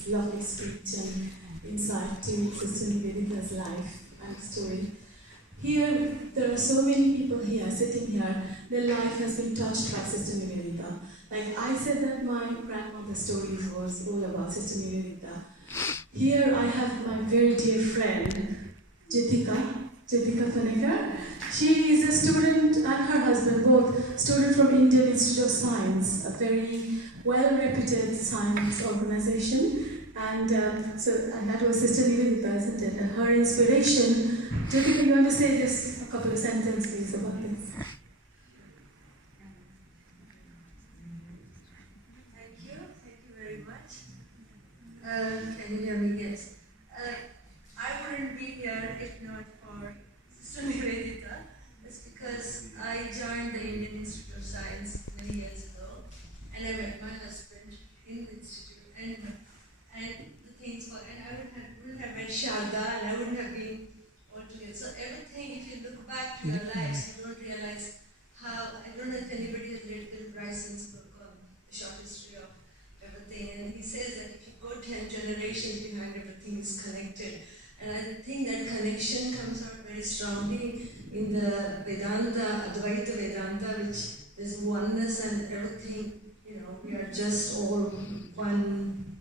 this lovely speech and insight to Sister Nivedita's life and story. Here, there are so many people here, sitting here, their life has been touched by Sister Nivedita. Like I said that my grandmother's story was all about Sister Nivedita. Here I have my very dear friend, Jitika Panekar. She is a student and her husband, both student from Indian Institute of Science, a very well-reputed science organization. And that was Sister Nivedita, isn't it? And her inspiration. Jitika, you want to say just a couple of sentences, please, about this? Thank you very much. Can you hear me? Yes. I wouldn't be here if not for Sister Nivedita. It's because I joined the Indian Institute of Science many years ago, and I met my husband in the institute, and the things were, and I wouldn't have met Sharda, and I wouldn't have been altogether. So everything, if you look back to your lives, you don't realize how. I don't know if anybody has read Bill Bryson's book on the short history of everything, and he says that if you go 10 generations behind, everything is connected. And I think that connection comes out very strongly in the Vedanta, Advaita Vedanta, which is oneness and everything, we are just all one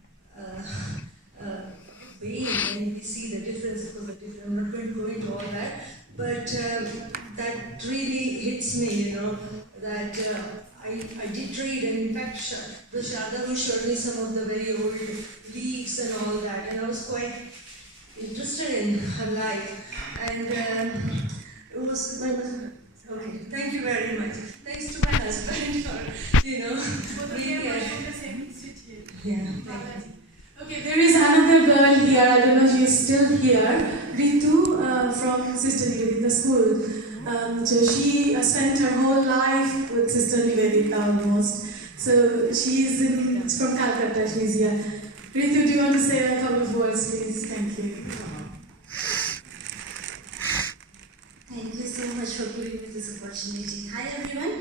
being, and we see the difference because of different. I'm not going to go into all that, but that really hits me, that I did read, and in fact, the Sharda showed me some of the very old leaves and all that, and I was quite interested in her life, and it was okay. Thank you very much. Thanks to my husband for being here. Yeah. Okay, there is another girl here. I don't know if she's still here. Ritu from Sister Nivedita School. So she spent her whole life with Sister Nivedita almost. So she's from Calcutta. She's here. Ritu, do you want to say a couple of words, please? Thank you. Thank you so much for giving me this opportunity. Hi everyone.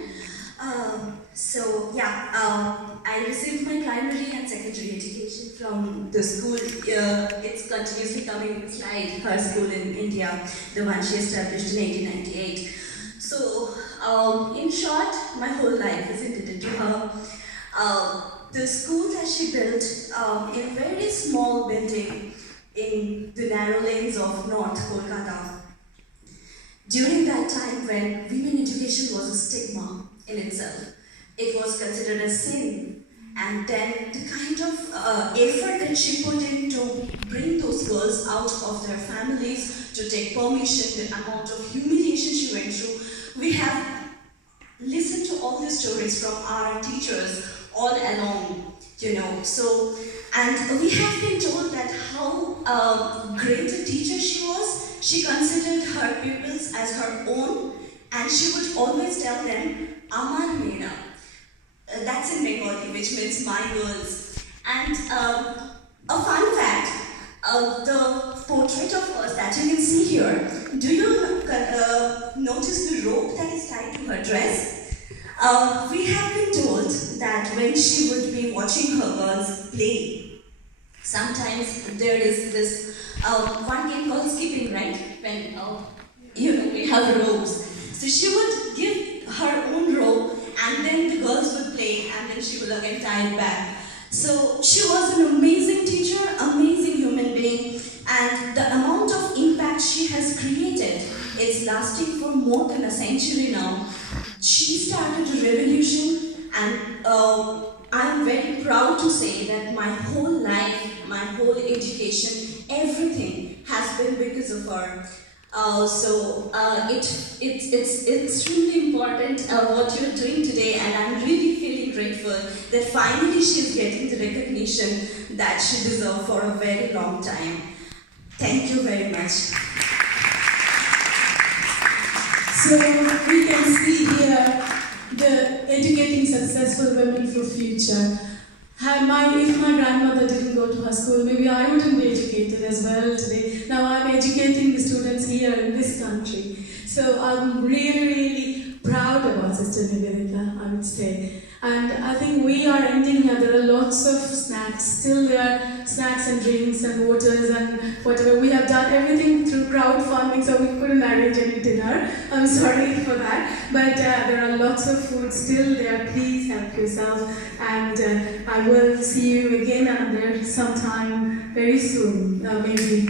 I received my primary and secondary education from the school. It's continuously coming beside her school in India, the one she established in 1898. So, in short, my whole life is indebted to her. The school that she built in a very small building in the narrow lanes of North Kolkata. During that time when women education was a stigma in itself, it was considered a sin, and then the kind of effort that she put in to bring those girls out of their families, to take permission, the amount of humiliation she went through, we have listened to all these stories from our teachers all along, So, and we have been told that how great a teacher she was. She considered her pupils as her own, and she would always tell them, Amar Mera. That's in Bengali, which means my girls. And a fun fact, the portrait of hers that you can see here, do you notice the rope that is tied to her dress? We have been told that when she would be watching her girls play, sometimes there is this one game called skipping, right? When we have ropes. So she would give her own rope, and then the girls would play, and then she would again tie it back. So she was an amazing teacher, amazing human being, and the amount of impact she has created is lasting for more than a century now. She started a revolution, and I'm very proud to say that my whole life, my whole education, everything has been because of her. It's extremely important what you're doing today, and I'm really feeling grateful that finally she's getting the recognition that she deserved for a very long time. Thank you very much. So we can see here the educating successful women for future. If my grandmother didn't go to her school, maybe I wouldn't be educated as well today. Now I'm educating the students here in this country. So I'm really, really proud about Sister Nivedita, I would say. And I think we are ending here. There are a lots of snacks. Still there are snacks and drinks and waters and whatever. We have done everything through crowdfunding, so we couldn't arrange any dinner. I'm sorry for that. But there are lots of food still there. Please help yourself. And I will see you again another sometime very soon, maybe